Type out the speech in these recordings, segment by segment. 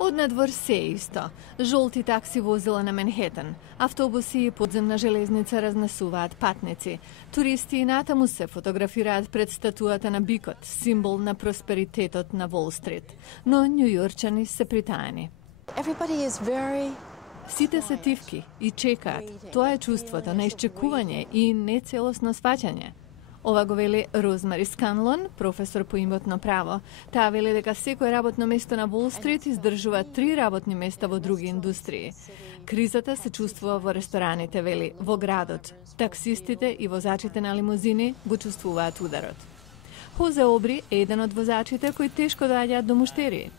Однадвор се исто. Жолти такси возила на Манхетан. Автобуси и подземна железница разнесуваат патници. Туристи и натаму се фотографираат пред статуата на бикот, символ на просперитетот на Wall Street. Но њујорчани се притаени. Сите се тивки и чекаат. Тоа е чувството на исчекување и нецелосно сваќање. Ова го вели Розмари Сканлон, професор по имотно право. Таа вели дека секој работно место на Wall Street издржува 3 работни места во други индустрии. Кризата се чувствува во рестораните, вели, во градот. Таксистите и возачите на лимузини го чувствуваат ударот. Хозе Обри е еден од возачите кои тешко доаѓаат до муштерии.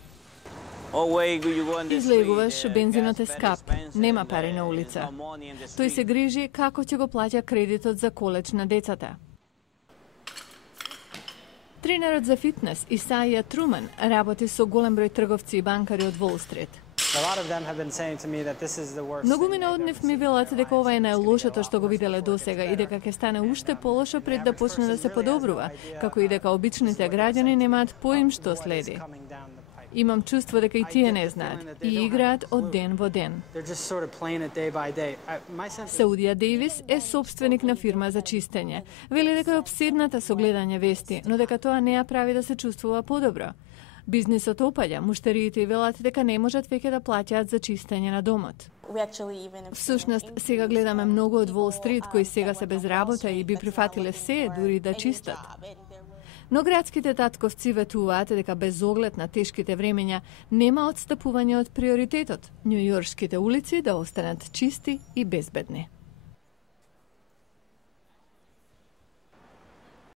Излегуваш, бензинот е скап, нема пари на улица. Тој се грижи како ќе го плаќа кредитот за колеж на децата. Тренерот за фитнес Исаија Труман работи со голем број трговци и банкари од Wall Street. Многумина од нив ми велат дека ова е најлошото што го виделе досега и дека ќе стане уште полошо пред да почне да се подобрува, како и дека обичните граѓани немаат поим што следи. Имам чувство дека и тие не знаат и играат од ден во ден. Саудија Дейвис е собственик на фирма за чистење. Вели дека е обседната со гледање вести, но дека тоа не ја прави да се чувствува подобро. Бизнисот опаѓа, муштериите и велат дека не можат веќе да плаќаат за чистење на домот. Всушност, сега гледаме многу од Wall Street кои сега се без работа и би прифатиле се, дури да чистат. Но градските татковци ветуваат дека без оглед на тешките времења нема отстапување од приоритетот њујоршките улици да останат чисти и безбедни.